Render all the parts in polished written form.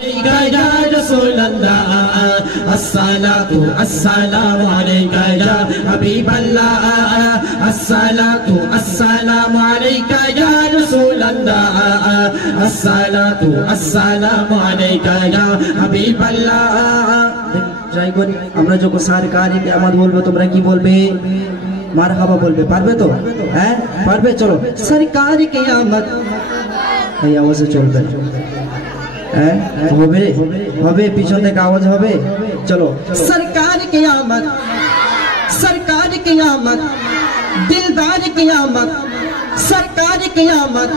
या रसूल अल्लाह अस्सलातु अस्सलामु अलैका या हबीब अल्लाह अस्सलातु अस्सलामु अलैका या रसूल अल्लाह अस्सलातु अस्सलामु अलैका या हबीब अल्लाह। যাই করি আমরা যখন সরকারি কিয়ামত বলবো তোমরা কি বলবে? মারহাবা বলবে, পারবে তো? হ্যাঁ পারবে? চলো সরকারি কিয়ামত এই আওয়াজে চলবে, হ্যাঁ হবে হবে, পিছন থেকে আওয়াজ হবে। চলো সরকারি কিয়ামত, সরকারি কিয়ামত, দিলদার কিয়ামত, সরকারি কিয়ামত,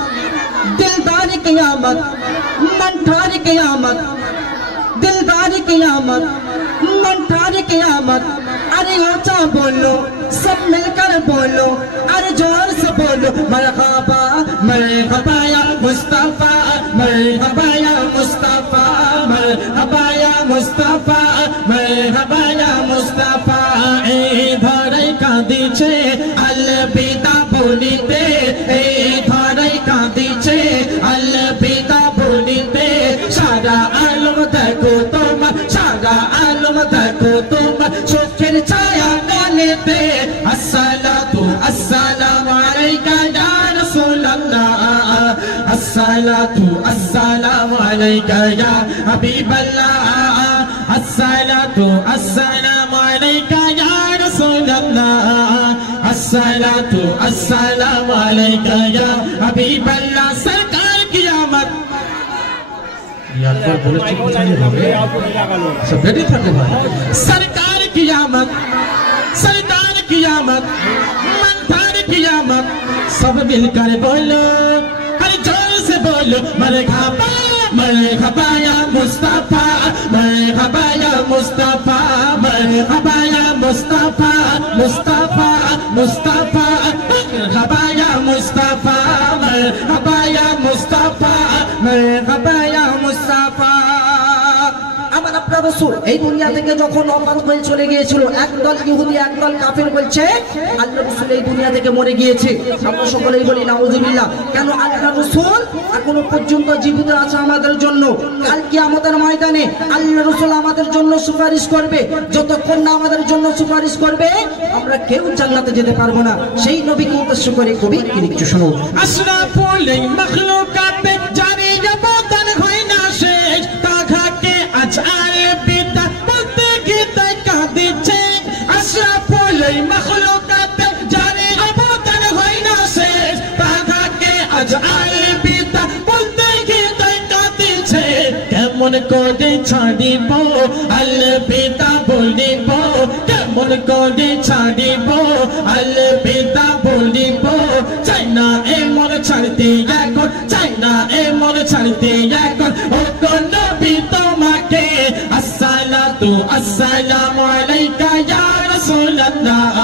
दिलदार कियामत, मंठार कियामत, दिलदार कियामत, मंठार कियामत। अरे ऊंचा बोलो, सब मिलकर बोलो, अरे जोर से बोलो, मरहबा मरहबा या मुस्तफा, मरहबा या मुस्तफा, मरहबा या मुस्तफा, मरहबा या मुस्तफा। ए धरै कांदिछे अलविदा बोलिते, ए धरै कांदिछे अलविदा बोलिते। सारा आलम देखो तुम, सारा आलम देखो तुम, चोखेर छाया गालेते। अस्सलातु अस्सलामु अलैका या रसूल अल्लाह, अस्सलातु अस्सलामु अलैका या हबीब अल्लाह, अस्सलातु अस्सलामु अलैका या रसूल अल्लाह, अस्सलातु अस्सलामु अलैका या हबीब अल्लाह। सरकार कियामत सरकार कियामत, सरकार कियामत, मंथर कियामत। सब मिलकर बोलो, हर जोर से बोलो, मरहबा मरहबा या मुस्तफा, मरहबा या मुस्तफा, मरहबा या मुस्तफा, मुस्तफा मुस्तफा, मरहबा या मुस्तफा, मरहबा या मुस्तफा, मरहबा या मुस्तफा। আমার আপনার রাসূল এই দুনিয়া থেকে যখন ওফাত হয়ে চলে গিয়েছিল, একদল ইহুদি একদল কাফির বলছে আল্লাহ রাসূল এই দুনিয়া থেকে মরে গিয়েছে। আমরা সকলেই বলি নাউজুবিল্লাহ। কেন? আল্লাহ রাসূল এখনো পর্যন্ত জীবিত আছে আমাদের জন্য। কাল কিয়ামতের ময়দানে আল্লাহ রাসূল আমাদের জন্য সুপারিশ করবে। যতক্ষণ না আমাদের জন্য সুপারিশ করবে আমরা কেউ জান্নাতে যেতে পারবো না। সেই নবীকে উদ্দেশ্য করে কবি কিছু শোনো। আশরাফুল মাখলুকাত জানি বদন হয় না শেষ, তাহাকে আজ আলবিদা বলতে গীতে কাঁদিছে। আশরাফুল মাখলুকাত জানি বদন হয় না শেষ, তাহাকে আজ আলবিদা বলতে গীতে কাঁদিছে। কেমন করে ছাড়িব আলবিদা বলিব, কেমন করে ছাড়িব আলবিদা বলিব। চাই না এ মন ছাড়তে এখন, চাই না এ মন ছাড়তে এখন। ও নবী তোমাকে আসসালাতু আসসালামু আলাইকা ইয়া রাসূলুল্লাহ,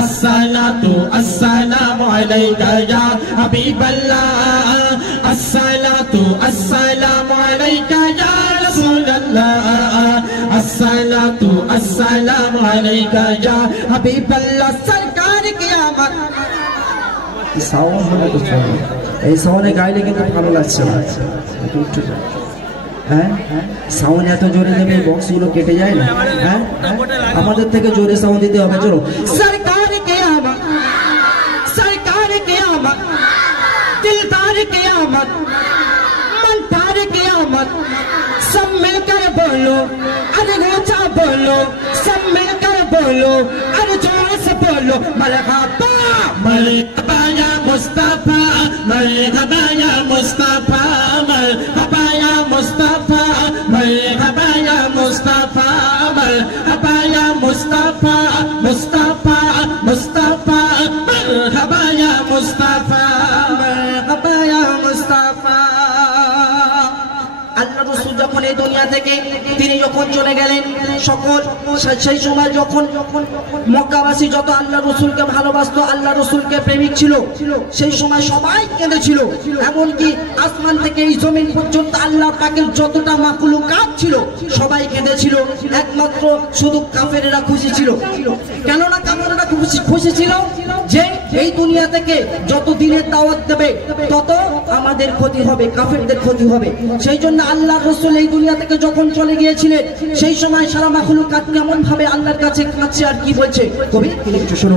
আসসালাতু আসসালামু আলাইকা ইয়া হাবিবাল্লাহ, আসসালাতু আসসালামু আলাইকা ইয়া রাসূলুল্লাহ, আসসালাতু আসসালামু আলাইকা ইয়া হাবিবাল্লাহ। সরকার কিয়ামত সাউন্ড হলে তো চলবে, এই সাউন্ডে গাইলে কিন্তু ভালো লাগছে না। হ্যাঁ সাউন্ড এত জোরে দেবে বক্সগুলো কেটে যায় না। হ্যাঁ আমাদের থেকে জোরে সাউন্ড দিতে হবে। চলো সরকার কিয়ামত, সরকার কিয়ামত, দিলদার कियामत, मंथर कियामत। सब मिलकर बोलो, अरे ऊंचा बोलो, सब मिलकर बोलो, अरे जोर से बोलो, मरहबा मरहबा या मुस्तफा, मरहबा या मुस्तफा, मरहबा या मुस्तफा, मरहबा या मुस्तफा, मरहबा या मुस्तफा, मुस्तफा मुस्तफा, मरहबा या मुस्तफा, मरहबा या मुस्तफा। আল্লাহ রাসূল যখন এই দুনিয়া থেকে তিনি যখন চলে গেলেন, সকল সেই সময় যখন মক্কাবাসী যত আল্লাহ রাসূলকে ভালোবাসতো, আল্লাহ রাসূলকে প্রেমিক ছিল, সেই সময় সবাই কেঁদেছিল। এমনকি আসমান থেকে এই জমিন পর্যন্ত আল্লাহ পাকের যতটা মাখলুকাত ছিল সবাই কেঁদেছিল। একমাত্র শুধু কাফেরেরা খুশি ছিল। কেননা কাফেরেরা খুশি ছিল যে এই দুনিয়া থেকে যত দিনের দাওয়াত দেবে তত আমাদের ক্ষতি হবে, কাফেরদের ক্ষতি হবে। সেই জন্য আল্লাহ আল্লাহর রাসূল এই দুনিয়া থেকে যখন চলে গিয়েছিলেন সেই সময় সারা মাখলুকাত কেমন ভাবে আল্লাহর কাছে কাঁদছে আর কি বলছে কবি একটু শুনো।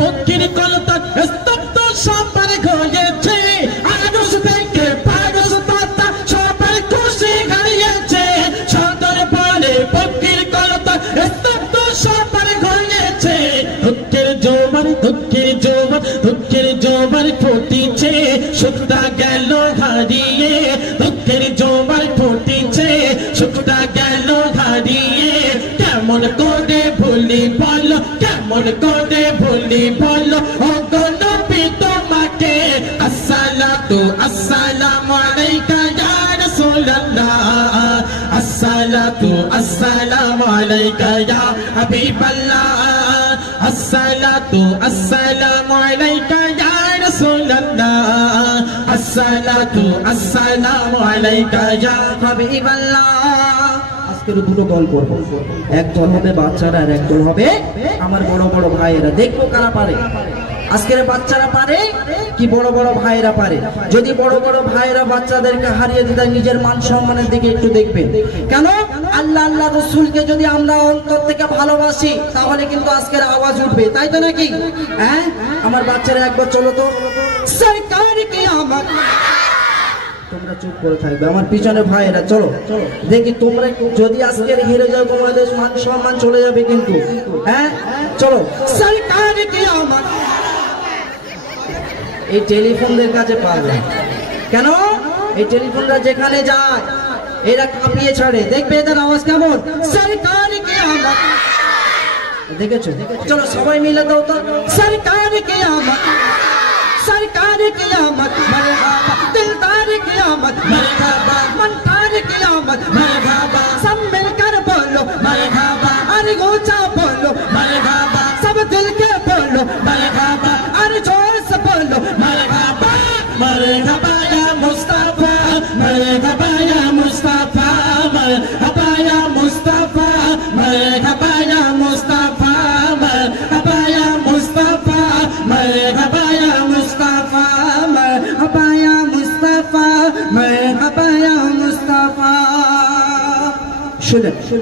পক্ষীর কলতার স্তব্ধ সবার হয়েছে আরশ থেকে পারস তথা সবার খুশি হারিয়েছে সদর বলে পক্ষীর কলতার স্তব্ধ সবার হয়েছে দুঃখের জোয়ার দুঃখের জোয়ার দুঃখের জোয়ার ফুটিছে সুখটা গেল হারিয়ে দুঃখের জোয়ার ফুটিছে সুখটা গেল হারিয়ে কেমন করে ভুলি বলো কেমন করে ভুলি বলো ও গো নবী তোমাকে আসসালাতু আসসালামু আলাইকা ইয়া রাসূলুল্লাহ আসসালাতু আসসালামু আলাইকা ইয়া হাবিবাল্লাহ আসসালাতু আসসালামু আলাইকা ইয়া রাসূলুল্লাহ আসসালাতু আসসালামু আলাইকা ইয়া হাবিবাল্লাহ। আজকের দুটো দল করবো, এক দল হবে বাচ্চারা আর এক দল হবে আমার বড় বড় ভাইয়েরা। দেখবো কারা পারে। আজকের বাচ্চারা পারে কি বড় বড় ভাইয়েরা পারে। যদি বড় বড় ভাইয়েরা বাচ্চাদেরকে হারিয়ে দিতে নিজের মান সম্মানের দিকে একটু দেখবেন। কেন আল্লাহ আল্লাহ রসুলকে যদি আমরা অন্তর থেকে ভালোবাসি তাহলে কিন্তু আজকের আওয়াজ উঠবে, তাই তো নাকি? হ্যাঁ আমার বাচ্চারা একবার চলো তো সরকার কি আমার, তোমরা চুপ করে থাকবে আমার পিছনে ভাইয়েরা চলো দেখি তোমরা যদি আজকের হেরে যাও তোমাদের মান সম্মান চলে যাবে কিন্তু। হ্যাঁ চলো সরকার কি আমার। এই টেলিফোনদের কাছে পারবে কেন? এই টেলিফোনরা যেখানে যায় এরা কাঁপিয়ে ছাড়ে, দেখবে এদের আওয়াজ কেমন সরকার কি আমার। দেখেছো? চলো সবাই মিলে দাও তো সরকার কি আমার सरकार क़यामत मरहबा दिलदार क़यामत मरहबा मनकार क़यामत मरहबा सब मिलकर बोलो मरहबा अरे ऊंचा बोलो मरहबा सब दिल के बोलो मरहबा अरे जोर से बोलो मरहबा मरहबा या मुस्तफा मरहबा या मुस्तफा मरहबा या मुस्तफा मरहबा या मुस्तफा मरहबा या मुस्तफा मरहबा या मुस्तफा मरहबा या मुस्तफा मरहबा या मुस्तफा। शुक्र।